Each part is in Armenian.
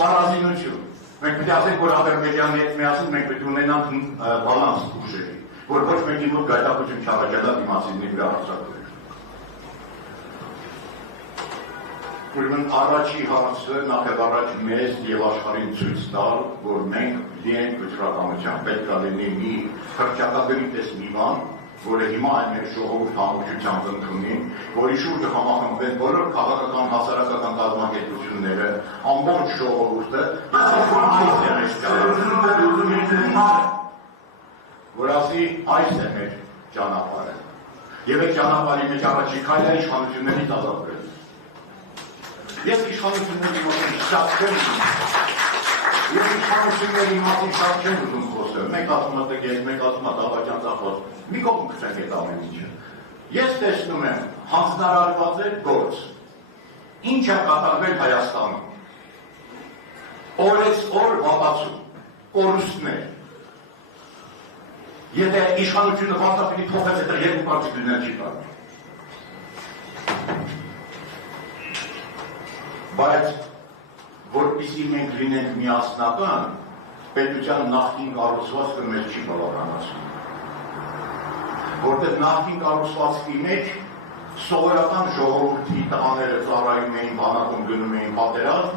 սպառազինություն։ Մենք պետք է ասենք, որ Ադրբեջանի հետ միասին մենք պետք է ունենանք բալանս ուժերի, որ ոչ մեկի մոտ գայթակղություն չառաջանա դիմացինի վրա հարձակվելու։ Ուրեմն առաջի հարցը նախևառաջ մեզ եւ աշխարհին ցույց տալ, որ մենք լինենք վճռականությամբ, պետք է լինի մի հռչակագրի պես մի բան, որը հիմա այն մեր ժողովուրդ համոզությամբ ընդունի, որի շուրջը համախմբվեն բոլոր քաղաքական հասարակական կազմակերպությունները, ամբողջ ժողովուրդը, որ ասի այս է մեր ճանապարհը։ Եվ այդ ճանապարհի մեջ առաջի քայլը իշխանություններից ազատվելը։ Ես իշխանությունների մասին շատ չեմ ուզում։ Ես իշխանությունների մասին շատ չեմ ուզում խոսել։ Մեկ ասում է տգետ, մեկ ասում է դավաճան ծախված։ Մի կողմ գցենք այդ ամեն ինչը։ Ես տեսնում եմ հանձնարարված է գործ։ Ինչ է կատարվել Հայաստանում։ Օրեցօր վատացում, կորուստներ։ Եթե իշխանությունը վատապիտի փոխեց, այդ երկու պարտիզներ չի կարող։ Բայց որպեսզի մենք լինենք միասնական, պետության նախկին կառուցվածքը մեզ չի բավականացնում։ Որտեղ նախկին կառուցվածքի մեջ սովորական ժողովրդի տղաները ծառայում էին, բանակում գնում էին պատերազմ,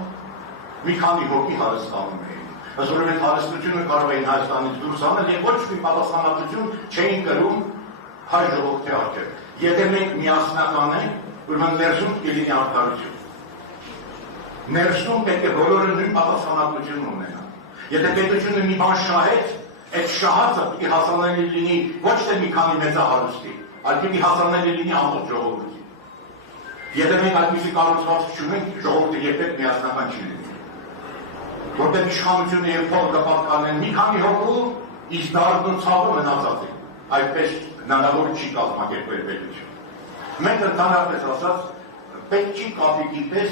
մի քանի հոգի հարստանում էին։ Այսօր այդ հարստությունը կարող էին Հայաստանից դուրս անել եւ ոչ մի պատասխանատվություն չէին կրում հայ ժողովրդի առջեւ։ Եթե մենք միասնական ենք, ուրեմն ներսում կլինի արդարություն։ Ներսում պետք է բոլորը նույն պատասխանատվություն ունենան։ Եթե պետությունը մի բան շահեց, այդ շահածը պիտի հասանելի լինի ոչ թե մի քանի մեծահարուստի, այլ պիտի հասանելի լինի ամբողջ ժողովրդի։ Եթե մենք այդպիսի կառուցվածք չունենք, ժողովուրդը երբեք միասնական չի լինի։ Որտեղ իշխանությունը եւ փողը պատկանեն մի քանի հոգու, իսկ դառն ու ցավը մնացած է։ Այդպես հնարավոր չի կազմակերպել պետություն։ Մենք ընդհանրապես ասած պետք չի կապիկի պես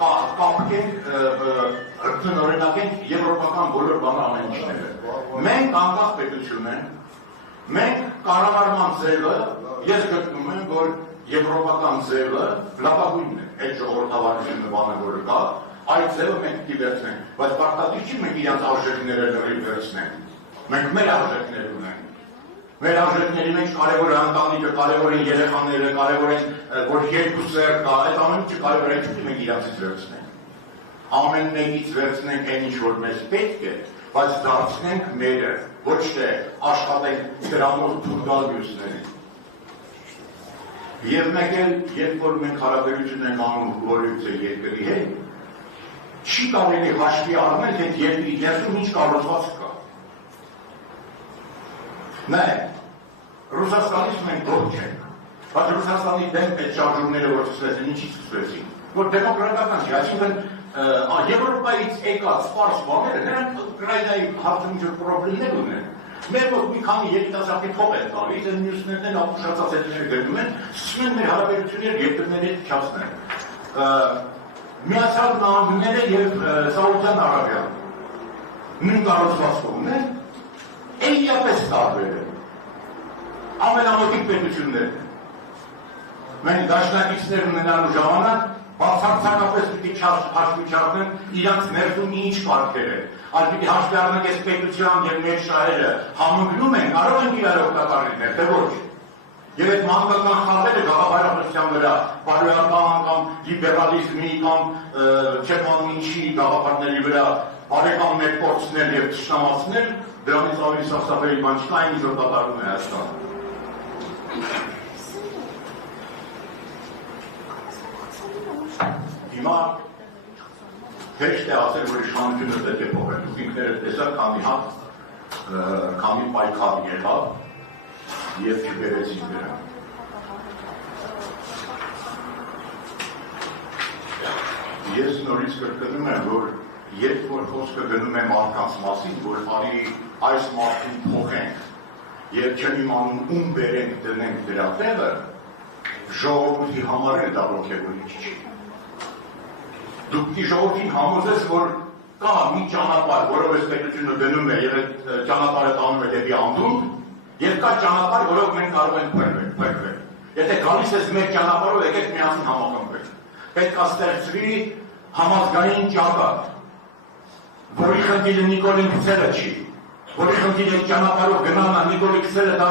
կապկենք, տնօրինակենք եվրոպական բոլոր բանը ամեն ինչները։ Մենք անկախ պետություն ենք, մենք կառավարման ձևը, ես գտնում եմ, որ եվրոպական ձևը լավագույնն է, այդ ժողովրդավարությունը բանը, որը կա, այդ ձևը մենք պիտի վերցնենք, բայց պարտադիր չի մենք իրենց արժեքները լրիվ վերցնենք։ Մենք մեր արժեքներ ունենք։ Մեր արժեքների մեջ կարևոր է ընտանիքը, կարևոր են երեխաները, կարևոր են, որ երկու սեր կա, այդ ամեն ինչը կարևոր է, չպետք է մենք իրանցից վերցնենք։ Ամեն մեկից վերցնենք այն ինչ որ մեզ պետք է, բայց դարձնենք մերը, ոչ թե աշխատենք դրանով թույլ տալ մյուսներին։ Եվ մեկ էլ, երբ որ մենք հարաբերություն ենք անում գոյության երկրի հետ, չի կարելի հաշվի առնել, թե երկրի ներսում ինչ կառուցվածք կա։ Նայեք, Ռուսաստանից մենք դող չենք, բայց Ռուսաստանի դեմ այդ շարժումները որ սկսվեցին, ինչի սկսվեցին, որ դեմոկրատական չի, այսինքն Եվրոպայից եկած սպարս բաները, նրանք Ուկրաինայի հարցում ինչ-որ պրոբլեմներ ունեն, մեր մոտ մի քանի երիտասարդի փող են տալիս, այն մյուսներն են ապուշացած հետները գնում են, սկսում են մեր հարաբերությունները երկրների հետ չափսնել։ Միացյալ Նահանգները եւ Սաուդյան Արաբիան նույն կառուցվածքով ունեն, էյապես տարբեր է։ Ամենամոտիկ պետություններ։ Մենք դաշնակիցներ ունենալու ժամանակ բացարձակապես պիտի հաշվի չառնեն իրանց ներսում ինչ բարքեր է։ Այլ պիտի հաշվի առնենք այս պետության եւ մեր շահերը համընկնում են, կարող են իրար օգտակար լինել, թե ոչ։ Եվ այդ մանկական խաղերը գաղափարախոսության վրա, բարոյական կամ լիբերալիզմի կամ չեմ ինչի գաղափարների վրա բարեկամներ կորցնել եւ թշնամացնել, դրանից ավելի սարսափելի բան չկա, այն ինչ որ կատարվում է Հայաստանում։ Հիմա հեշտ է ասել, որ իշխանությունը պետք է փոխել, դուք ինքներդ տեսաք, քանի պայքար եղավ եւ չբերեցին դրան։ Ես նորից կրկնում եմ, որ երբ որ խոսքը գնում է մարդկանց մասին, որ արի այս մարդուն փոխենք եւ չեմ իմանում ում բերենք դնենք դրա տեղը, ժողովրդի համար է դա ոգևորիչ չի։ Դուք ժողովրդին համոզես, որ կա մի ճանապարհ, որով այս պետությունը գնում է եւ այդ ճանապարհը տանում է դեպի անդունդ, եւ կա ճանապարհ, որով մենք կարող ենք փրկվել։ Եթե գալիս ես մեր ճանապարհով, եկեք միասին համախմբենք։ Պետք է ստեղծվի համազգային ճակատ, որի խնդիրը Նիկոլին քցելը չի, որի խնդիրը ճանապարհով գնալն Նիկոլի քցելը դա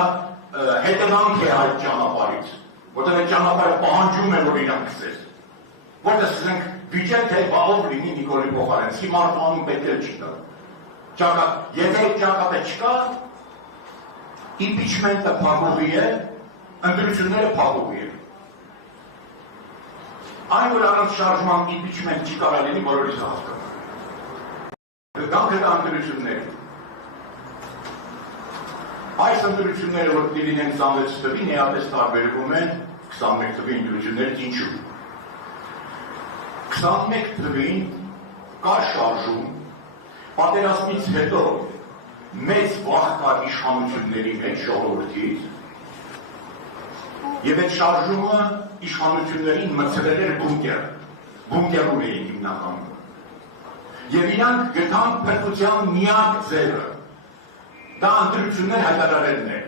հետևանք է այդ ճանապարհից, որտեղ այդ ճանապարհը պահանջում է, որ իրան քցես, որտեղ ասենք բյուջե թե ով լինի Նիկոլի փոխարեն, սի մարդու անուն պետք է չի տա, եթե ճակատը չկա, impeachment-ը փակուղի է, ընտրությունները փակուղի է, այն որ առանց շարժման impeachment չի կարող լինի, բոլորիս հասկանում։ Գանք հետ ընտրություններ։ Այս ընտրությունները, որ դիլին են 26 թվին, էապես տարբերվում են 21 թվի ընտրություններից ինչու։ 21 թվին կար շարժում, պատերազմից հետո մեծ վախ կար իշխանությունների մեջ ժողովրդից, եւ այդ շարժումը իշխանություններին մցրել էր բունկերում էին հիմնականում։ Եվ իրանք գտան փրկության միակ ձևը, դա ընտրություններ հայտարարելն է։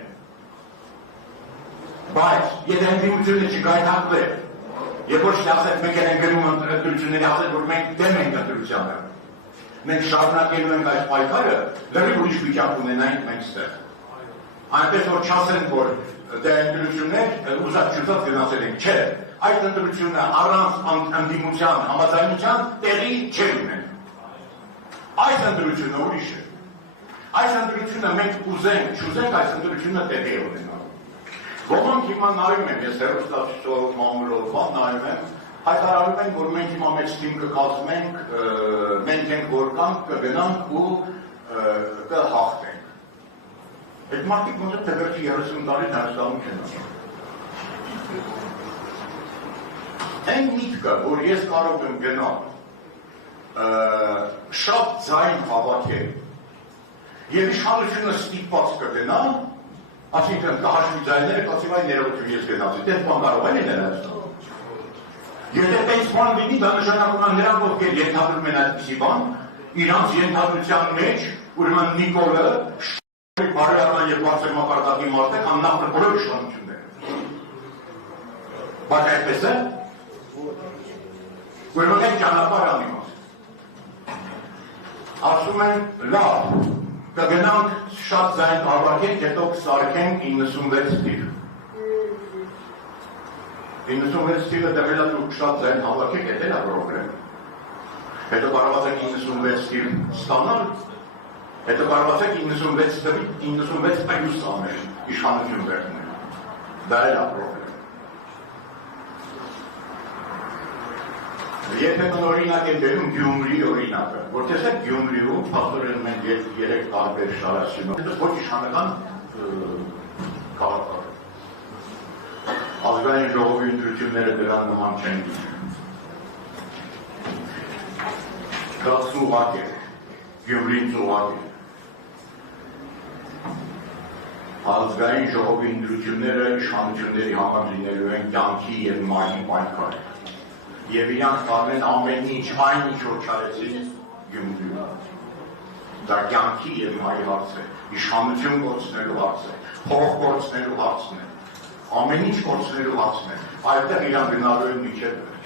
Բայց եթե ընդդիմությունը չգայթակվեր, եւ ոչ թե ասեք մենք ենք գնում ընտրությունների, ասեք որ մենք դեմ ենք ընտրությանը, մենք շարունակելու ենք այս պայքարը, լրիվ ուրիշ վիճակ ունենայինք մենք ստեղ։ Այնպես որ չասեն, որ դե ընտրություններ ուզած գնացել ենք, չէ, այդ ընտրությունը առանց ընդդիմության համաձայնության տեղի չի ունենա։ Այս ընտրությունը ուրիշ է։ Այս ընտրությունը մենք ուզենք, չուզենք, այս ընտրությունը տեղի է ունենալու։ Ոմանք հիմա նայում են, ես հեռուստացույցով, մամուլով նայում եմ, հայտարարում են, որ մենք հիմա մեծ թիմ կկազմենք, մենք ենք որ կանք կգնանք ու կհաղթենք։ Այդ մարդիկ մոտ թե վերջի 30 տարին Հայաստանում չեն ասում։ Այն միտքը, որ ես կարող եմ գնալ շատ ձայն հավաքել եւ իշխանությունը ստիպված կգնա, այսինքն կհաշվի ձայները, կասի վայ ներողություն ես գնացի, դες բան կարող է լինել Հայաստանում։ Եթե տենց բան լինի, դա նշանակում է նրանք, ովքեր ենթադրում են այդպիսի բան, իրանց ենթադրության մեջ, ուրեմն Նիկոլը բարոյական եւ բարձր մակարդակի մարդ է, կամ նախ բոլոր իշխանությունները։ Բայց այդպես է, ուրեմն այդ ճանապարհ անիմաստ։ Ասում են, լավ, կգնանք շատ ձայն հավաքենք, հետո կսարքենք 96 թիվ։ 96 թիվը դեղելա դուք շատ ձայն հավաքենք, հետ էլ է պրոբլեմ։ Հետո կարողացեք 96 թիվ ստանալ, հետո կարողացեք 96 թվի 96 պայուս անել, իշխանություն վերցնել։ Դա էլ է պրոբլեմ։ Երբեմն օրինակ են բերում Գյումրի օրինակը, որ տեսեք Գյումրիում փաստորեն մենք երեք տարբեր շարաշինում, ոչ իշխանական քաղաք։ Ազգային ժողովի ընտրությունները դրան նման չեն դիմում։ Դա ծուղակ է, Գյումրին ծուղակ է։ Ազգային ժողովի ընտրությունները իշխանությունների համար լինելու են կյանքի և մահի պայքար։ Եվ իրանք կարեն ամեն ինչ, այն ինչ որ չարեցին Գյումրիում։ Դա կյանքի և մահի հարց է, իշխանություն կորցնելու հարց է, փող կորցնելու հարցն է, ամեն ինչ կորցնելու հարցն է, այդտեղ իրանք գնալու են մինչև վերջ։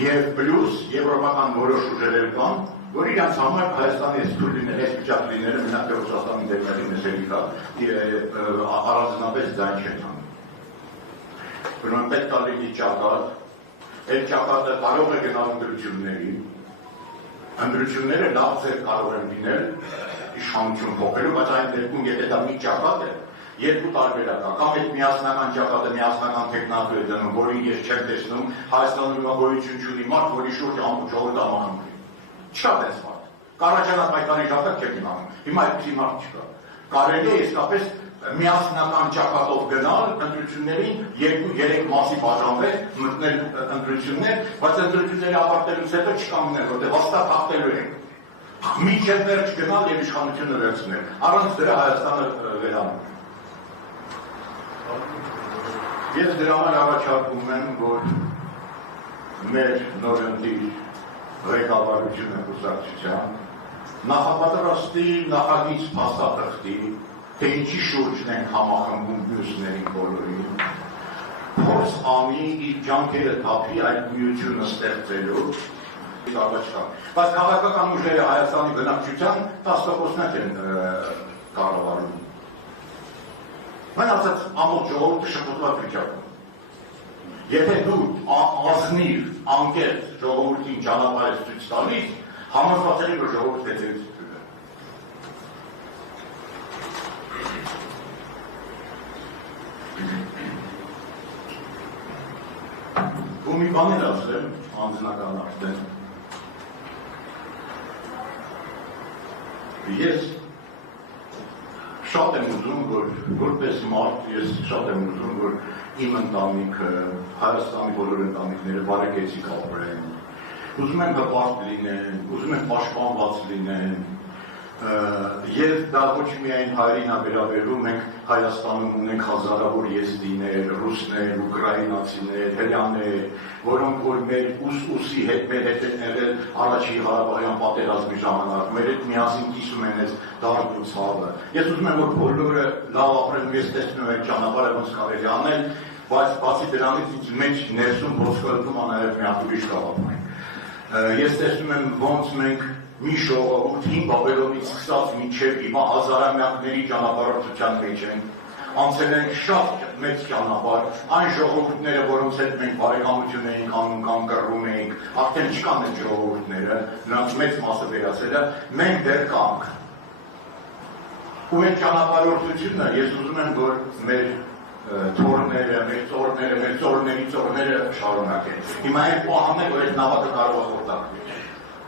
Եվ պլյուս եվրոպական որոշ ուժեր կան, որ իրանք համար Հայաստանի այս թույլ լինել, այս վիճակ լինելը մենակ թե Ռուսաստանի դեպքերի մեսերի կա, առանձնապես ձայն չեն անում։ Ուրեմն պետք է լինի ճակատ, այդ ճակատը կարող է գնալ ընտրությունների, ընտրությունները լավ ձև կարող են լինել իշխանություն փոխելու, բայց այն դեպքում եթե դա մի ճակատ է, երկու տարբերակ, կամ այդ միասնական ճակատը միասնական տեխնատու է դնում, որին ես չեմ տեսնում, Հայաստանում հիմա գոյություն չունի մարդ, որի շուրջ ամբողջ ժողովուրդ համախմբվի։ Չկա դες մարդ։ Կարաջանած պայքարի ժամանակ չեք իմանում, հիմա այդպիսի մարդ չկա։ Կարելի է իսկապես միասնական ճակատով գնալ ընտրություններին, 2-3 մասի բաժանվել, մտնել ընտրություններ, բայց ընտրությունների ավարտելուց հետո չկանգնել, որտեղ հաստատ հաղթելու ենք։ Մինչև վերջ գնալ եւ իշխանությունը վերցնել։ Առանց դրա Հայաստանը վերանում։ Ես դրա համար առաջարկում եմ, որ մեր նորընտիր ղեկավարությունը կուսակցության նախապատրաստի, նախագիծ փաստաթղթի, թե ինչի շուրջն ենք համախմբում մյուսներին բոլորին, փորձ անի իր ջանքերը թափի այդ միությունը ստեղծելու Բայց քաղաքական ուժերը Հայաստանի բնակչության 10%-ն են կառավարում։ Mən ասած ամբողջ ժողովուրդը շփոթված վիճակում։ Եթե դու ազնիվ, անկեղծ ժողովրդին ճանապարհ ես ցույց տալիս, համոզված եմ, որ ժողովուրդը դերից ու մի բան էլ ասեմ, անձնական արդեն։ Ես շատ եմ ուզում, որ որպես մարդ, ես շատ եմ ուզում, որ իմ ընտանիքը, Հայաստանի բոլոր ընտանիքները բարեկեցիկ ապրեն, ուզում եմ հպարտ լինեն, ուզում եմ պաշտպանված լինեն, Եվ դա ոչ միայն հայերին վերաբերում, մենք Հայաստանում ունենք հազարավոր եզդիներ, ռուսներ, ուկրաինացիներ, հրեաներ, որոնք որ մեր ուսի հետ մեր հետ են եղել առաջին Ղարաբաղյան պատերազմի ժամանակ, մեր հետ միասին կիսում են այս դառն ու ցավը։ Ես ուզում եմ, որ բոլորը լավ ապրեն, ես տեսնում եմ ճանապարհը ոնց կարելի անել, բայց բացի դրանից ինձ մեջ ներսում ոսկորվում է նաև մի հատ ուրիշ գաղափար։ Ես տեսնում եմ ոնց մենք մի ժողովուրդ հին Բաբելոնից սկսած մինչև հիմա հազարամյակների ճանապարհորդության մեջ են, անցել են շատ մեծ ճանապարհ, այն ժողովուրդները, որոնց հետ մենք բարեկամություն էինք անում կամ կռվում էինք, արդեն չկան այդ ժողովուրդները, նրանց մեծ մասը վերացել է, մենք դեռ կանք։ Ու այդ ճանապարհորդությունը ես ուզում եմ, որ մեր թորները, մեր ծորները, մեր ծորների ծորները շարունակեն։ Հիմա այն պահանն է, որ այդ նավակը կարող է խորտակվի։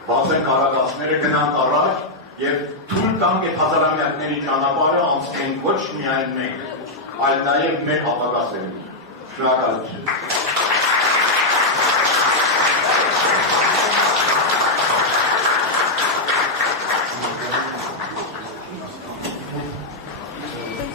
Բացեն կարագացները գնանք առաջ և թույլ տանք այդ հազարամյակների ճանապարհը անցնենք ոչ միայն մենք, այլ նաև մեր ապագասերին։ Շնորհակալություն։